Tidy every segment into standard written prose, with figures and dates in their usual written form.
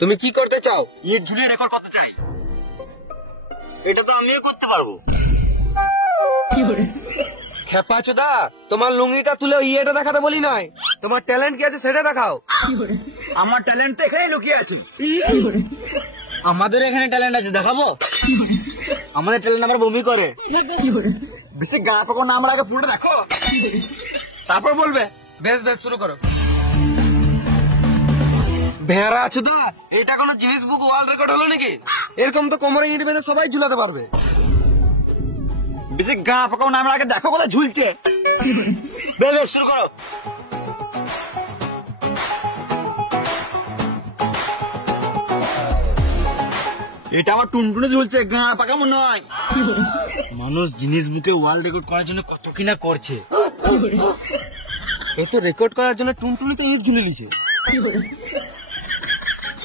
তুমি কি করতে চাও? ইট ঝুলিয়ে রেকর্ড করতে চাই। এটা তো আমিও করতে পারবো। খেপাচোদা, তোমার লুঙ্গিটা তুলে ইয়েটা দেখাতে বলি নয়, তোমার ট্যালেন্ট কি আছে সেটা দেখাও। আমার ট্যালেন্ট তো এখানে লুকিয়ে আছে। আমাদের এখানে ট্যালেন্ট আছে, দেখাবো? আমাদের ট্যালেন্ট আমার বমি করে। বেশি গা পাকো না, আমার আগে পুরোটা দেখো, তারপর বলবে। বেশ বেশ, শুরু করো। ভেড়া আছুদা, এটা কোনো জিনিস বুক ওয়ার্ল্ড রেকর্ড হলো নাকি? এরকম তো কোমরে ইট বেঁধে সবাই ঝুলাতে পারবে। বেশি গা পাকো না, আমার আগে দেখো কোথায় ঝুলছে। বেশ বেশ, শুরু করো। এটা আমার টুনটুনে ঝুলছে, গা পাকামো নয়। মানুষ জিনিস বুকে ওয়ার্ল্ড রেকর্ড করার জন্য কত কিনা করছে। এই তো রেকর্ড করার জন্য টুনটুনিতে ইট ঝুলে দিছে।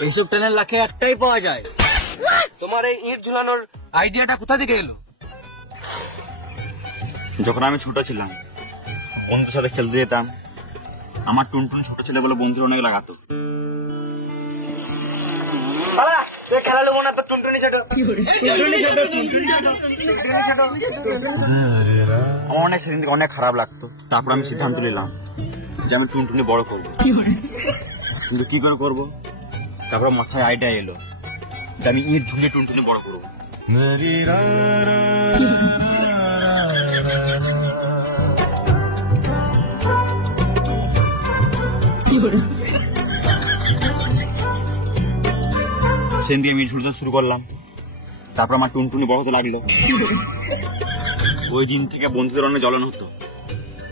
এইসব ট্যালেন্ট লাখে একটাই পাওয়া যায়। তোমার এই ইট ঝুলানোর আইডিয়াটা কোথা থেকে এলো? যখন আমি ছোট ছিলাম, বন্ধুর সাথে খেলতে যেতাম। আমার টুনটুন ছোট ছেলে বলে বন্ধুরা অনেক লাগাতো। খেলালো মনে তো টুনটুনি ছোট। আমার অনেক সেদিন থেকে অনেক খারাপ লাগতো। তারপর আমি সিদ্ধান্ত নিলাম যে আমি টুনটুনি বড় করবো। কিন্তু কি করে করবো? তারপর মাথায় আইডিয়া এলো যে আমি ইট ঝুলিয়ে টুনটুনি বড় করবো। সেদিন থেকে আমি ঝুলতে শুরু করলাম। তারপর আমার টুনটুনি বড় হতে লাগলো। ওই দিন থেকে বন্ধুদের অনেক জ্বলন হতো।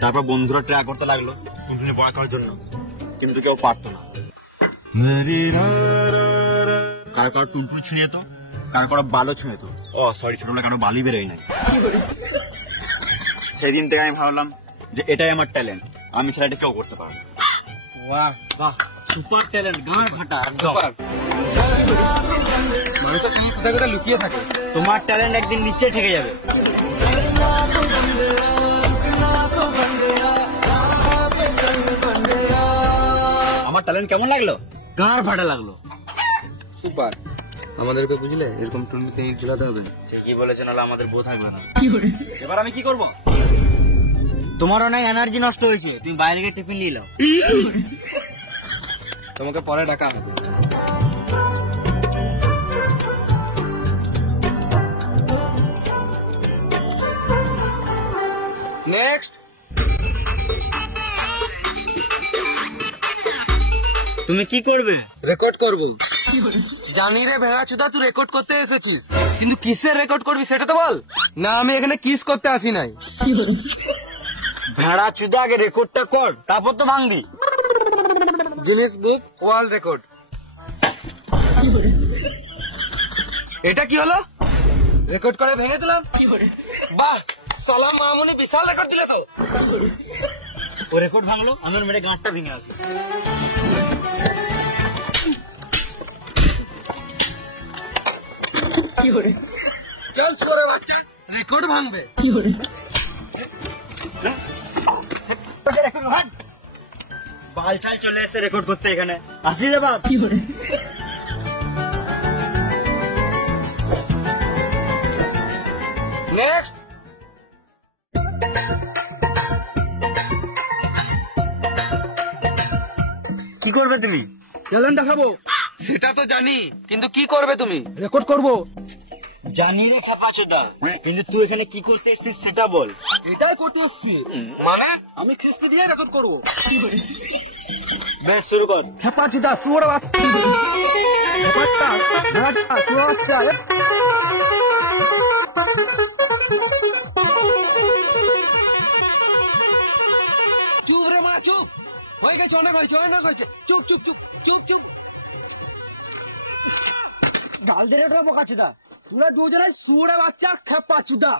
তারপর বন্ধুরা ট্রাই করতে লাগলো টুনটুনি বড় করার জন্য, কিন্তু কেউ পারতো না। কারো কারো টুনটুনি ছিঁড়ে যেত, কারো কারো বালও ছিঁড়ে যেত। ছোটবেলা কারো বালি বেরোয় নাই। সেদিন থেকে আমি ভাবলাম যে এটাই আমার ট্যালেন্ট, আমি সেটা কেউ করতে পারবো। বাহ বাহ, সুপার ট্যালেন্ট, গাঁট ফাটা একদম। মানুষ কোথায় কোথায় লুকিয়ে থাকে। তোমার ট্যালেন্ট একদিন নিচে ঠেকে যাবে। আমার ট্যালেন্ট কেমন লাগলো? গাঁট ফাটা লাগলো। সুপার। আমাদেরকে বুঝলে এরকম টুনটুনিতে ইট ঝুলাতে হবে। ঠিকই বলেছেন, হলো আমাদের বোধ থাকবে না। এবার আমি কি করবো? তোমার অনেক এনার্জি নষ্ট হয়েছে, তুমি বাইরে গিয়ে টিফিন নিয়ে নাও। তোমাকে পরে ডাকা হবে। নেক্সট। তুমি কি করবে? রেকর্ড করবো। জানি রে ভেড়াচোদা, তুই রেকর্ড করতে এসেছিস, কিন্তু কিসের রেকর্ড করবি সেটা তো বল। না, আমি এখানে কিস করতে আসি নাই। ভেড়া চুদা, আগে রেকর্ডটা কর, তারপর তো ভাঙবি। Guinness book world record. এটা কি হলো? রেকর্ড করে ভেঙে দিলাম। বাহ, সালাম মামুনি, বিশাল রেকর্ড দিলে তো। ও রেকর্ড ভাঙলো, আমার মেরে গাঁটটা ভেঙে আসে। চল সরে বাচ্চা, রেকর্ড ভাঙবে। বালচাল চলে এসে রেকর্ড করতে এখানে আসি রে বাপ। নেক্সট। কি করবে তুমি? ট্যালেন্ট দেখাবো। সেটা তো জানি, কিন্তু কি করবে তুমি? রেকর্ড করবো। জানি রে খেপাচোদা, কিন্তু তুই এখানে কি করতে এসেছিস সেটা বল। এটাই করতে এসছি। মানে আমি কিস্তি দিয়ে রেকর্ড করবো। বেশ, শুরু কর। খেপাচোদা, শুয়োর বাচ্চা। শুয়োর বাচ্চা। চুপ রে মা, চুপ। হয়ে গেছে, অনেক হয়েছে, অনেক হয়েছে। চুপ চুপ চুপ চুপ চুপ। গাল দিয়ে বোকাচোদা, তোরা দুজনে শুয়োরে বাচ্চা খেপাচোদা।